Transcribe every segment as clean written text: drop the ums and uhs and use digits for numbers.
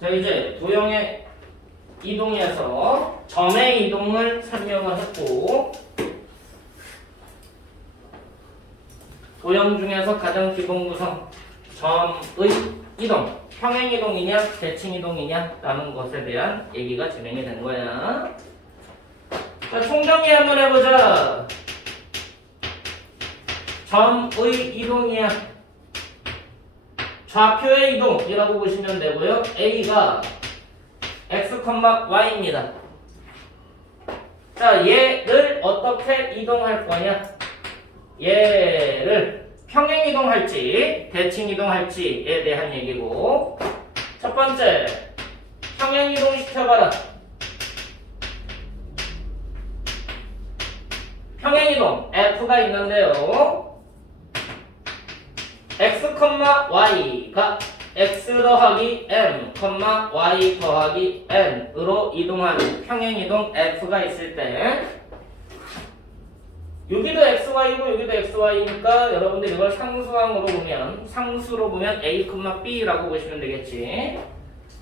자, 이제 도형의 이동에서 점의 이동을 설명을 했고, 도형 중에서 가장 기본 구성 점의 이동, 평행 이동이냐 대칭 이동이냐 라는 것에 대한 얘기가 진행이 된 거야. 자, 총정리 한번 해보자. 점의 이동이야 좌표의 이동이라고 보시면 되고요. A가 x, y입니다. 자, 얘를 어떻게 이동할 거냐? 얘를 평행 이동할지 대칭 이동할지에 대한 얘기고, 첫 번째 평행 이동 시켜봐라. 평행 이동 F가 있는데요. x, y가 x 더하기 m, y 더하기 n으로 이동하는 평행 이동 F가 있을 때, 여기도 xy고 여기도 xy니까 여러분들 이걸 상수항으로 보면, 상수로 보면 a, b라고 보시면 되겠지.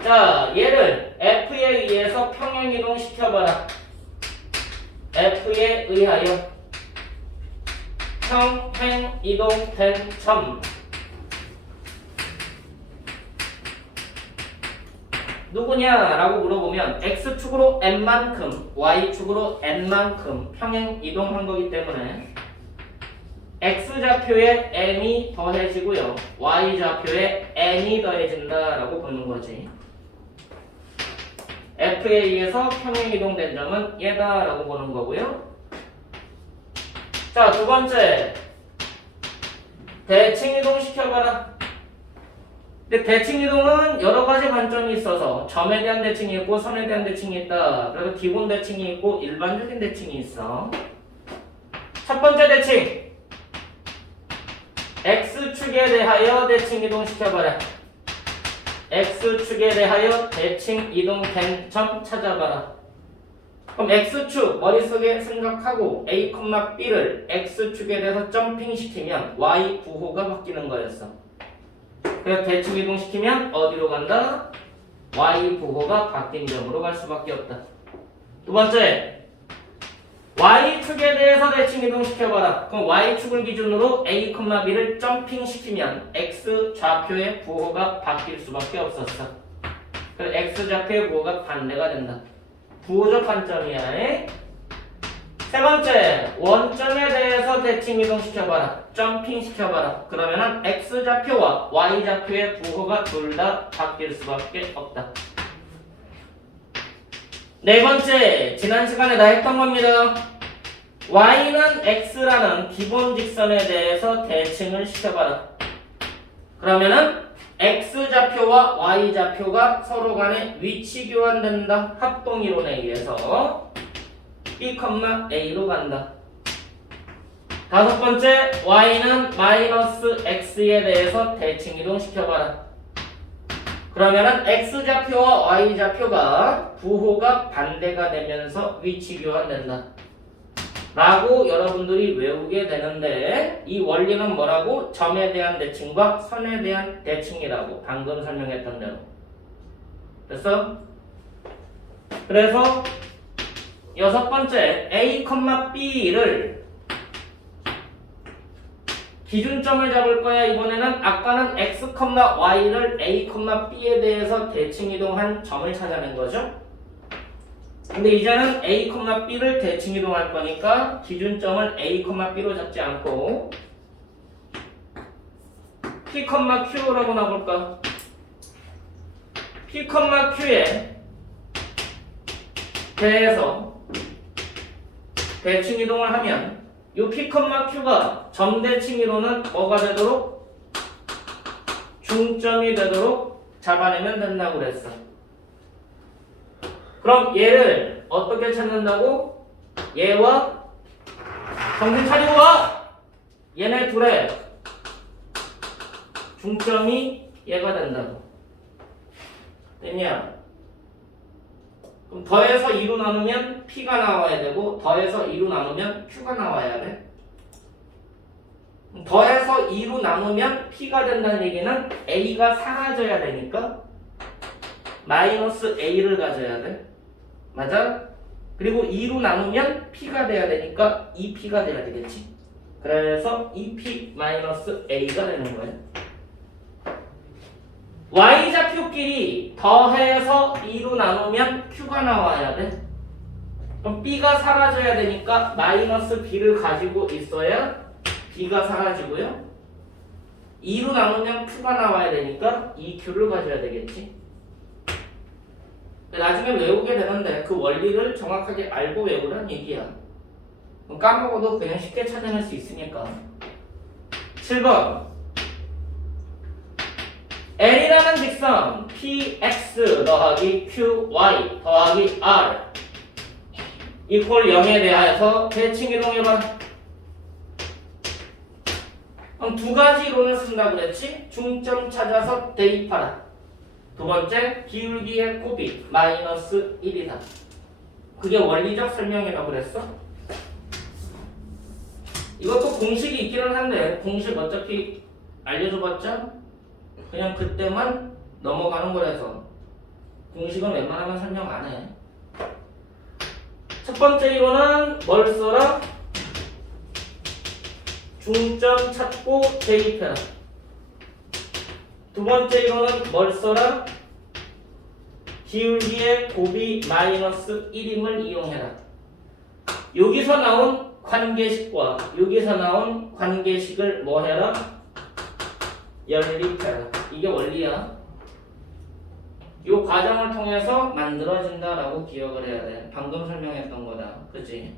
자, 얘를 f에 의해서 평행 이동 시켜봐라. f에 의하여 평행 이동된 점 누구냐라고 물어보면 x축으로 n만큼 y축으로 n만큼 평행 이동한 거기 때문에 x좌표에 n이 더해지고요, y좌표에 n이 더해진다라고 보는 거지. f에 의해서 평행 이동된 점은 얘다라고 보는 거고요. 자, 두 번째 대칭 이동 시켜봐라. 근데 대칭 이동은 여러 가지 관점이 있어서 점에 대한 대칭이 있고 선에 대한 대칭이 있다. 그래서 기본 대칭이 있고 일반적인 대칭이 있어. 첫 번째 대칭, x축에 대하여 대칭 이동 시켜봐라. x축에 대하여 대칭 이동된 점 찾아봐라. 그럼 x축 머릿속에 생각하고 a, b를 x축에 대해서 점핑시키면 y 부호가 바뀌는 거였어. 그래서 대칭 이동시키면 어디로 간다? y 부호가 바뀐 점으로 갈 수밖에 없다. 두 번째, y축에 대해서 대칭 이동시켜봐라. 그럼 y축을 기준으로 a, b를 점핑시키면 x 좌표의 부호가 바뀔 수밖에 없었어. 그래서 x 좌표의 부호가 반대가 된다. 부호적 관점이야. 세 번째, 원점에 대해서 대칭 이동시켜봐라. 점핑 시켜봐라. 그러면은 x좌표와 y좌표의 부호가 둘 다 바뀔 수밖에 없다. 네 번째, 지난 시간에 다 했던 겁니다. y는 x라는 기본 직선에 대해서 대칭을 시켜봐라. 그러면은 x좌표와 y좌표가 서로 간에 위치 교환된다. 합동이론에 의해서 b, a로 간다. 다섯 번째, y는 마이너스 x에 대해서 대칭 이동 시켜봐라. 그러면은 x좌표와 y좌표가 부호가 반대가 되면서 위치 교환된다 라고 여러분들이 외우게 되는데, 이 원리는 뭐라고? 점에 대한 대칭과 선에 대한 대칭이라고 방금 설명했던 대로. 됐어? 그래서 여섯 번째, a, b를 기준점을 잡을 거야. 이번에는 아까는 x, y를 a, b에 대해서 대칭 이동한 점을 찾아낸 거죠. 근데 이제는 a, b를 대칭 이동할 거니까 기준점을 a, b로 잡지 않고 p, q라고 나볼까? p, q에 대해서 대칭 이동을 하면 이 p, q가 점 대칭 이동은 뭐가 되도록? 중점이 되도록 잡아내면 된다고 그랬어. 그럼 얘를 어떻게 찾는다고? 얘와 정신 차리고 와! 얘네 둘의 중점이 얘가 된다고. 됐냐? 그럼 더해서 2로 나누면 P가 나와야 되고, 더해서 2로 나누면 Q가 나와야 돼. 더해서 2로 나누면 P가 된다는 얘기는 A가 사라져야 되니까 마이너스 a를 가져야 돼. 맞아? 그리고 2로 나누면 p가 돼야 되니까 2p가 돼야 되겠지. 그래서 2p 마이너스 a가 되는 거예요. y좌표끼리 더해서 2로 나누면 q가 나와야 돼. 그럼 b가 사라져야 되니까 마이너스 b를 가지고 있어야 b가 사라지고요. 2로 나누면 q가 나와야 되니까 2q를 가져야 되겠지. 나중에 외우게 되는데 그 원리를 정확하게 알고 외우란 얘기야. 까먹어도 그냥 쉽게 찾아낼 수 있으니까. 7번 L이라는 직선 px 더하기 qy 더하기 r 이퀄 0에 대하여서 대칭 이동해봐. 그럼 두 가지 이론을 쓴다고 그랬지? 중점 찾아서 대입하라. 두 번째, 기울기의 곱이 마이너스 1이다. 그게 원리적 설명이라고 그랬어? 이것도 공식이 있기는 한데 공식 어차피 알려줘봤자 그냥 그때만 넘어가는 거라서 공식은 웬만하면 설명 안 해. 첫 번째 이론은 뭘 써라? 중점 찾고 대입해라. 두 번째 이론은 뭘 써라? 기울기의 곱이 마이너스 1임을 이용해라. 여기서 나온 관계식과 여기서 나온 관계식을 뭐 해라? 연립해라. 이게 원리야. 이 과정을 통해서 만들어진다라고 기억을 해야 돼. 방금 설명했던 거다. 그치?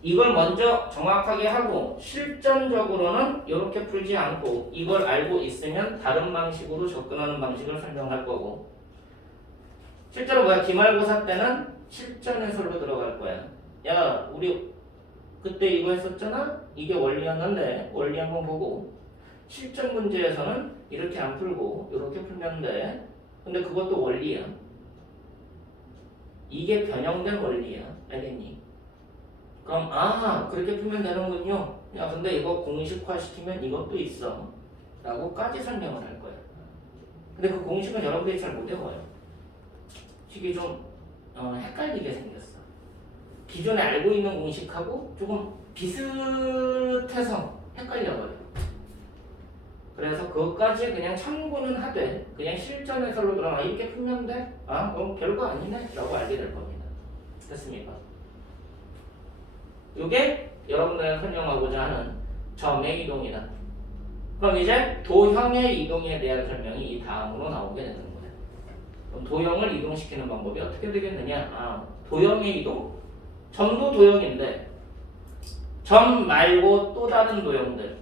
이걸 먼저 정확하게 하고 실전적으로는 이렇게 풀지 않고 이걸 알고 있으면 다른 방식으로 접근하는 방식을 설명할 거고, 실제로 뭐야? 기말고사 때는 실전 해설로 들어갈 거야. 야, 우리 그때 이거 했었잖아? 이게 원리였는데 원리 한번 보고 실전 문제에서는 이렇게 안 풀고 이렇게 풀면 돼. 근데 그것도 원리야. 이게 변형된 원리야. 알겠니? 그럼 그렇게 풀면 되는군요. 야, 근데 이거 공식화시키면 이것도 있어 라고까지 설명을 할 거야. 근데 그 공식은 여러분들이 잘 못 외워요. 이게 좀 헷갈리게 생겼어. 기존에 알고 있는 공식하고 조금 비슷해서 헷갈려버려. 그래서 그것까지 그냥 참고는 하되 그냥 실전 해설로 들어가 이렇게 풀면 돼? 별거 아니네? 라고 알게 될 겁니다. 됐습니까? 이게 여러분들이 설명하고자 하는 점의 이동이다. 그럼 이제 도형의 이동에 대한 설명이 이 다음으로 나오게 되는 거예요. 그럼 도형을 이동시키는 방법이 어떻게 되겠느냐? 도형의 이동? 점도 도형인데 점 말고 또 다른 도형들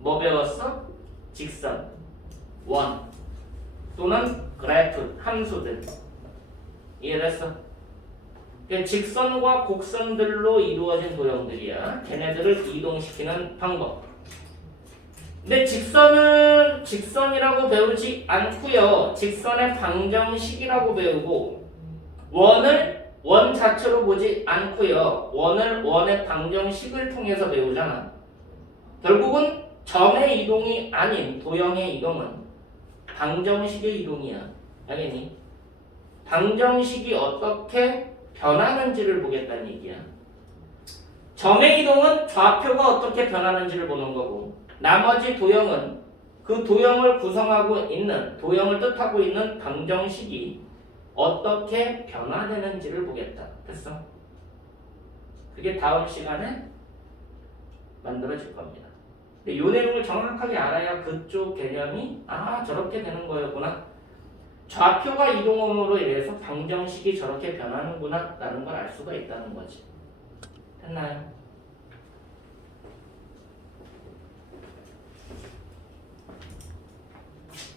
뭐 배웠어? 직선, 원 또는 그래프, 함수들. 이해됐어? 직선과 곡선들로 이루어진 도형들이야. 걔네들을 이동시키는 방법. 근데 직선을 직선이라고 배우지 않고요. 직선의 방정식이라고 배우고, 원을 원 자체로 보지 않고요. 원을 원의 방정식을 통해서 배우잖아. 결국은 점의 이동이 아닌 도형의 이동은 방정식의 이동이야. 알겠니? 방정식이 어떻게 변하는지를 보겠다는 얘기야. 점의 이동은 좌표가 어떻게 변하는지를 보는 거고, 나머지 도형은 그 도형을 구성하고 있는, 도형을 뜻하고 있는 방정식이 어떻게 변화되는지를 보겠다. 됐어? 그게 다음 시간에 만들어질 겁니다. 근데 이 내용을 정확하게 알아야 그쪽 개념이 저렇게 되는 거였구나, 좌표가 이동함으로 인해서 방정식이 저렇게 변하는구나 라는 걸 알 수가 있다는 거지. 됐나요?